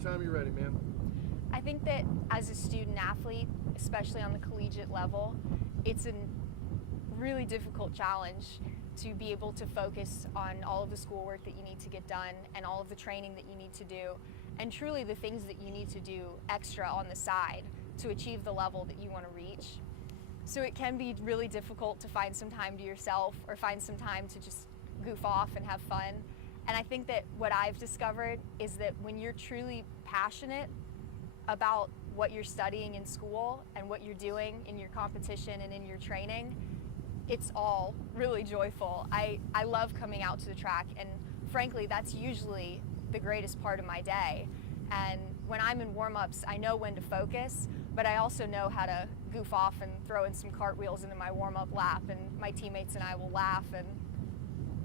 Anytime you're ready, man. I think that as a student athlete, especially on the collegiate level, it's a really difficult challenge to be able to focus on all of the schoolwork that you need to get done and all of the training that you need to do, and truly the things that you need to do extra on the side to achieve the level that you want to reach. So it can be really difficult to find some time to yourself or find some time to just goof off and have fun. And I think that what I've discovered is that when you're truly passionate about what you're studying in school and what you're doing in your competition and in your training, it's all really joyful. I love coming out to the track, and frankly, that's usually the greatest part of my day. And when I'm in warm-ups, I know when to focus, but I also know how to goof off and throw in some cartwheels into my warm-up lap, and my teammates and I will laugh. And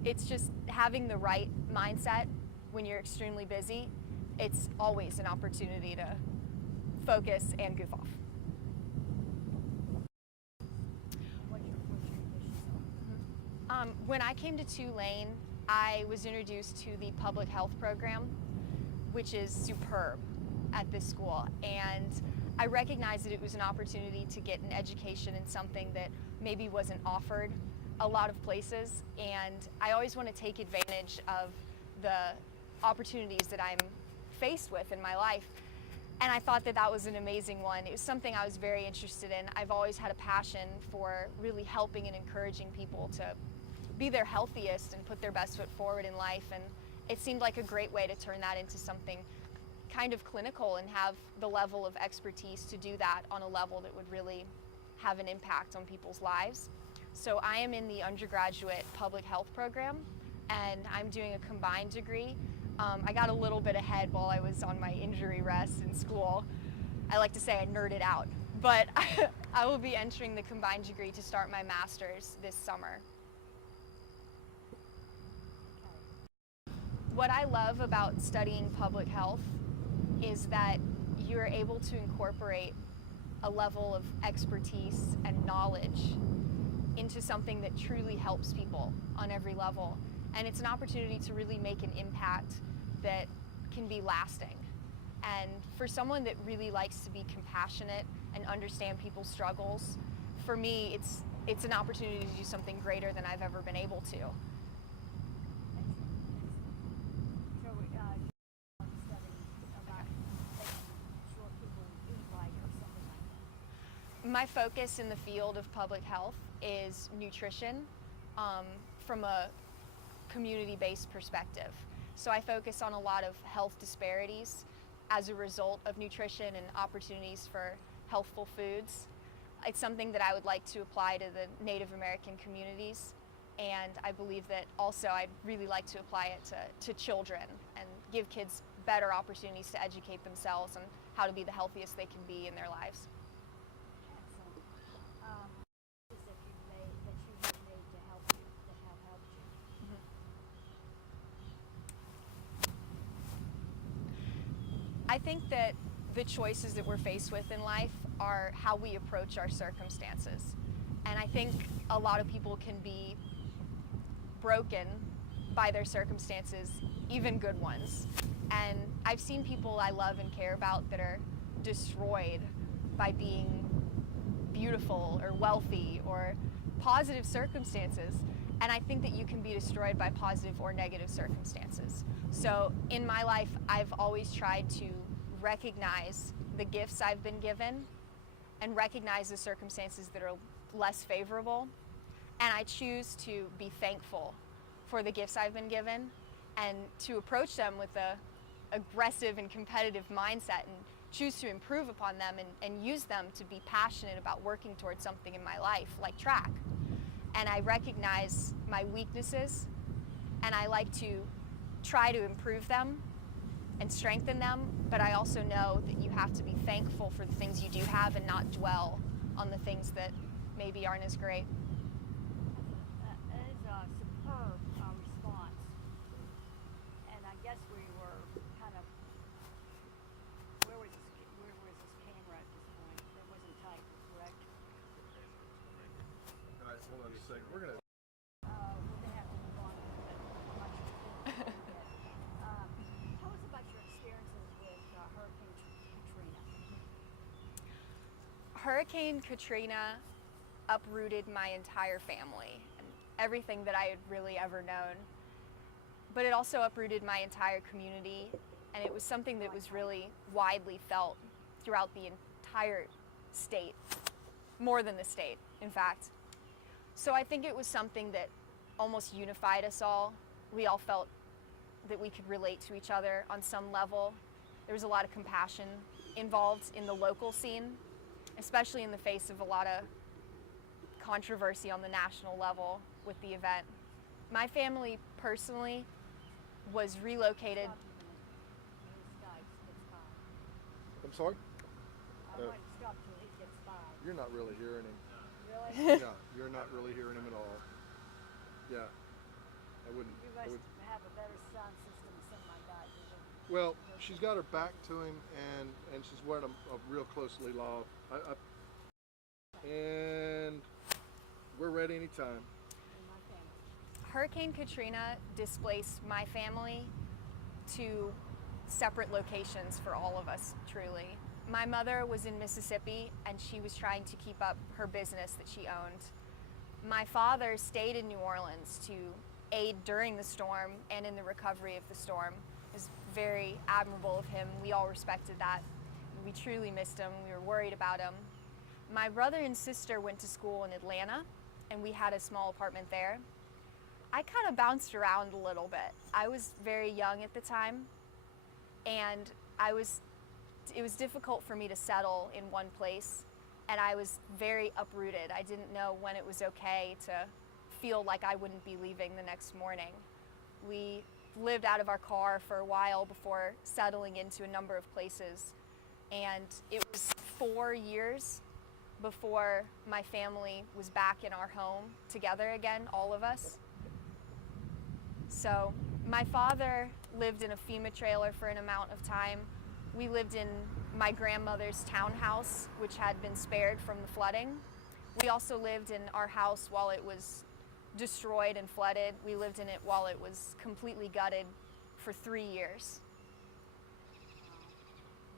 it's just having the right mindset when you're extremely busy. It's always an opportunity to focus and goof off. When I came to Tulane, I was introduced to the public health program, which is superb at this school. And I recognized that it was an opportunity to get an education in something that maybe wasn't offered a lot of places. And I always want to take advantage of the opportunities that I'm faced with in my life. And I thought that that was an amazing one. It was something I was very interested in. I've always had a passion for really helping and encouraging people to be their healthiest and put their best foot forward in life. And it seemed like a great way to turn that into something kind of clinical and have the level of expertise to do that on a level that would really have an impact on people's lives. So I am in the undergraduate public health program, and I'm doing a combined degree. I got a little bit ahead while I was on my injury rest in school. I like to say I nerded out, but I will be entering the combined degree to start my master's this summer. What I love about studying public health is that you're able to incorporate a level of expertise and knowledge into something that truly helps people on every level. And it's an opportunity to really make an impact that can be lasting. And for someone that really likes to be compassionate and understand people's struggles, for me, it's an opportunity to do something greater than I've ever been able to. My focus in the field of public health is nutrition from a community-based perspective. So I focus on a lot of health disparities as a result of nutrition and opportunities for healthful foods. It's something that I would like to apply to the Native American communities, and I believe that also I'd really like to apply it to children and give kids better opportunities to educate themselves on how to be the healthiest they can be in their lives. I think that the choices that we're faced with in life are how we approach our circumstances. And I think a lot of people can be broken by their circumstances, even good ones. And I've seen people I love and care about that are destroyed by being beautiful or wealthy or positive circumstances. And I think that you can be destroyed by positive or negative circumstances. So in my life, I've always tried to recognize the gifts I've been given and recognize the circumstances that are less favorable. And I choose to be thankful for the gifts I've been given and to approach them with a aggressive and competitive mindset and choose to improve upon them and use them to be passionate about working towards something in my life, like track. And I recognize my weaknesses, and I like to try to improve them and strengthen them, but I also know that you have to be thankful for the things you do have and not dwell on the things that maybe aren't as great. That is a superb response. And I guess we were kind of, where was this camera at this point? It wasn't tight, correct? All right, hold on just a second. We're gonna Have to move on. Tell us about your experiences with Hurricane Katrina uprooted my entire family and everything that I had really ever known. But it also uprooted my entire community, and it was something that was really widely felt throughout the entire state, more than the state, in fact. So I think it was something that almost unified us all. We all felt that we could relate to each other on some level. There was a lot of compassion involved in the local scene, especially in the face of a lot of controversy on the national level with the event. My family personally was relocated. I'm sorry? I might stop till he gets by. You're not really hearing him. Really? Yeah, you're not really hearing him at all. Yeah. I wouldn't. You I must would, have a better sound system than some of my guys. well, she's got her back to him, and she's wearing a real closely law. And we're ready anytime. In my family. Hurricane Katrina displaced my family to separate locations for all of us, truly. My mother was in Mississippi, and she was trying to keep up her business that she owned. My father stayed in New Orleans to aid during the storm and in the recovery of the storm. It was very admirable of him. We all respected that. We truly missed him. We were worried about him. My brother and sister went to school in Atlanta, and we had a small apartment there. I kind of bounced around a little bit. I was very young at the time, and it was difficult for me to settle in one place, and I was very uprooted. I didn't know when it was okay to feel like I wouldn't be leaving the next morning. We lived out of our car for a while before settling into a number of places, and it was 4 years before my family was back in our home together again, all of us. So my father lived in a FEMA trailer for an amount of time. We lived in my grandmother's townhouse, which had been spared from the flooding. We also lived in our house while it was destroyed and flooded. We lived in it while it was completely gutted for 3 years.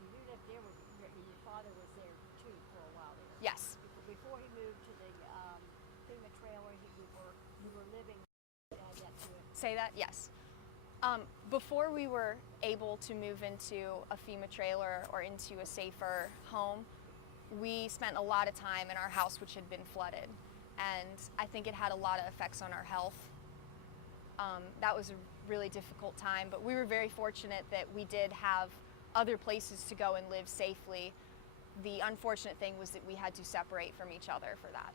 You lived there with your father was there too for a while there. Yes. Before he moved to the FEMA trailer, you were living that to it. Say that? Yes. Before we were able to move into a FEMA trailer or into a safer home, we spent a lot of time in our house, which had been flooded. And I think it had a lot of effects on our health. That was a really difficult time, but we were very fortunate that we did have other places to go and live safely. The unfortunate thing was that we had to separate from each other for that.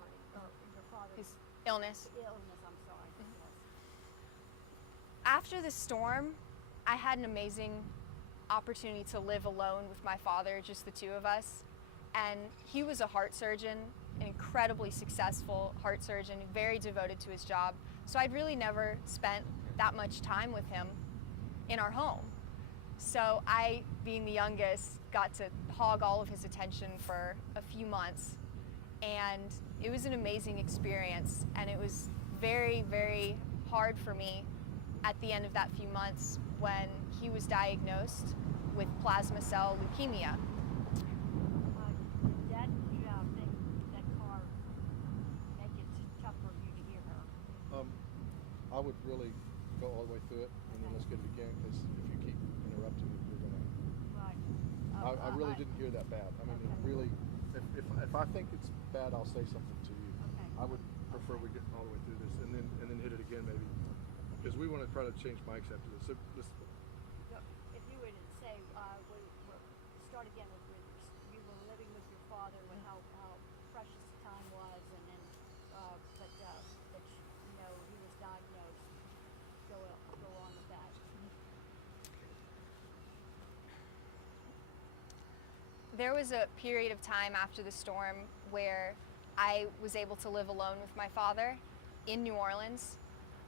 Excellent. Your father's His illness. illness, I'm sorry. Yes. After the storm, I had an amazing opportunity to live alone with my father, just the two of us. And he was a heart surgeon, an incredibly successful heart surgeon, very devoted to his job. So I'd really never spent that much time with him in our home. So I, being the youngest, got to hog all of his attention for a few months. And it was an amazing experience. And it was very, very hard for me at the end of that few months when he was diagnosed with plasma cell leukemia. That car make it tough for you to hear her. I would really go all the way through it, and then let's get it again, because if you keep interrupting me, you're gonna. Right. I really didn't hear that bad. I mean, it Okay. really. If I think it's bad, I'll say something to you. Okay. I would prefer we get all the way through this, and then hit it again maybe, because we want to try to change mics after this. So If you would say, we'll start again with you were living with your father and how precious the time was, and then but that you know he was diagnosed. Go on with that. There was a period of time after the storm where I was able to live alone with my father in New Orleans,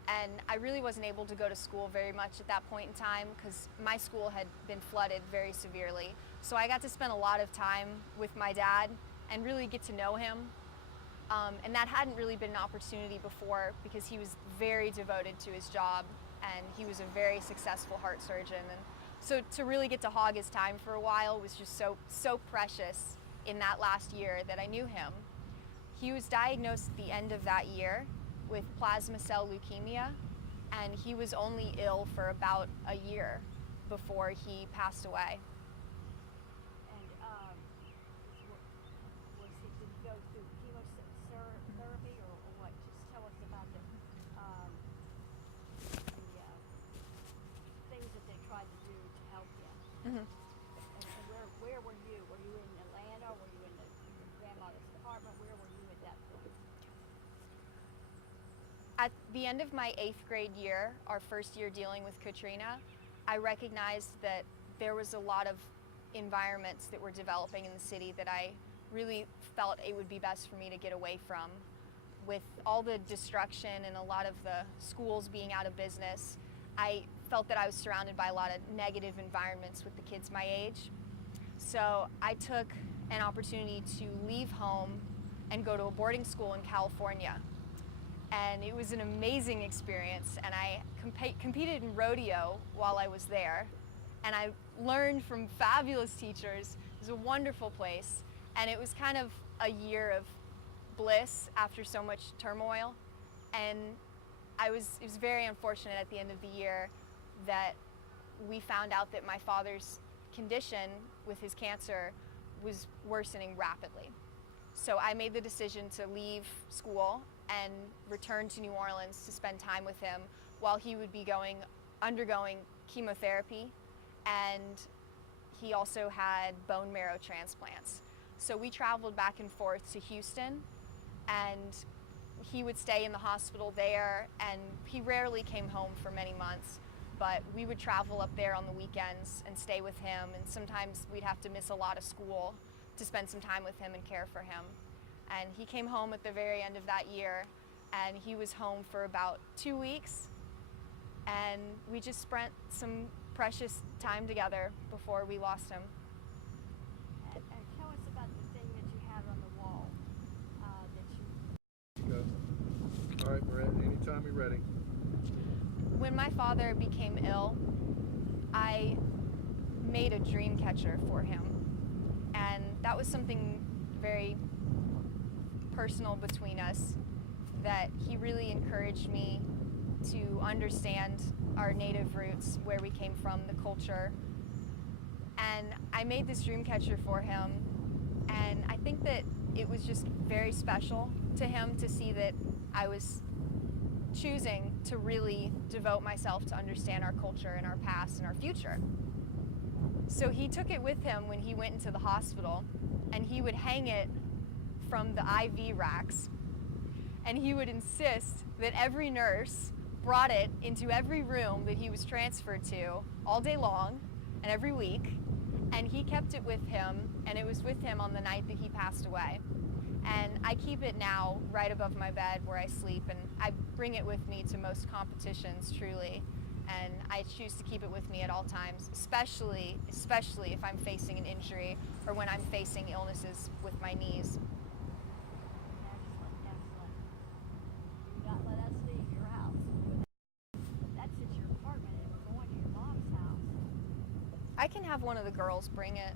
and I really wasn't able to go to school very much at that point in time because my school had been flooded very severely. So I got to spend a lot of time with my dad and really get to know him. And that hadn't really been an opportunity before because he was very devoted to his job and he was a very successful heart surgeon. And So to really get to hog his time for a while was just so precious in that last year that I knew him. He was diagnosed at the end of that year with plasma cell leukemia, and he was only ill for about a year before he passed away. And did he go through chemotherapy or what? Just tell us about the things that they tried to do to help him. Mm-hmm. And where were you? Were you in Atlanta? Were you in your grandmother's apartment? Where were you at that point? At the end of my 8th grade year, our first year dealing with Katrina, I recognized that there was a lot of environments that were developing in the city that I really felt it would be best for me to get away from. With all the destruction and a lot of the schools being out of business, I felt that I was surrounded by a lot of negative environments with the kids my age. So I took an opportunity to leave home and go to a boarding school in California. And it was an amazing experience, and I competed in rodeo while I was there, and I learned from fabulous teachers. It was a wonderful place, and it was kind of a year of bliss after so much turmoil. And it was very unfortunate at the end of the year that we found out that my father's condition with his cancer was worsening rapidly. So I made the decision to leave school and return to New Orleans to spend time with him while he would be undergoing chemotherapy, and he also had bone marrow transplants. So we traveled back and forth to Houston, and he would stay in the hospital there, and he rarely came home for many months, but we would travel up there on the weekends and stay with him, and sometimes we'd have to miss a lot of school to spend some time with him and care for him. And he came home at the very end of that year, and he was home for about 2 weeks, and we just spent some precious time together before we lost him. And tell us about the thing that you have on the wall that you... Go. All right, Merritt, anytime you're ready. When my father became ill, I made a dream catcher for him, and that was something very personal between us, that he really encouraged me to understand our native roots, where we came from, the culture. And I made this dream catcher for him, and I think that it was just very special to him to see that I was choosing to really devote myself to understand our culture and our past and our future. So he took it with him when he went into the hospital, and he would hang it from the IV racks, and he would insist that every nurse brought it into every room that he was transferred to all day long and every week, and he kept it with him, and it was with him on the night that he passed away. And I keep it now right above my bed where I sleep, and I bring it with me to most competitions, truly, and I choose to keep it with me at all times, especially if I'm facing an injury or when I'm facing illnesses with my knees. Excellent. Do not let us leave your house. That's at your apartment, and we're going to your mom's house. I can have one of the girls bring it.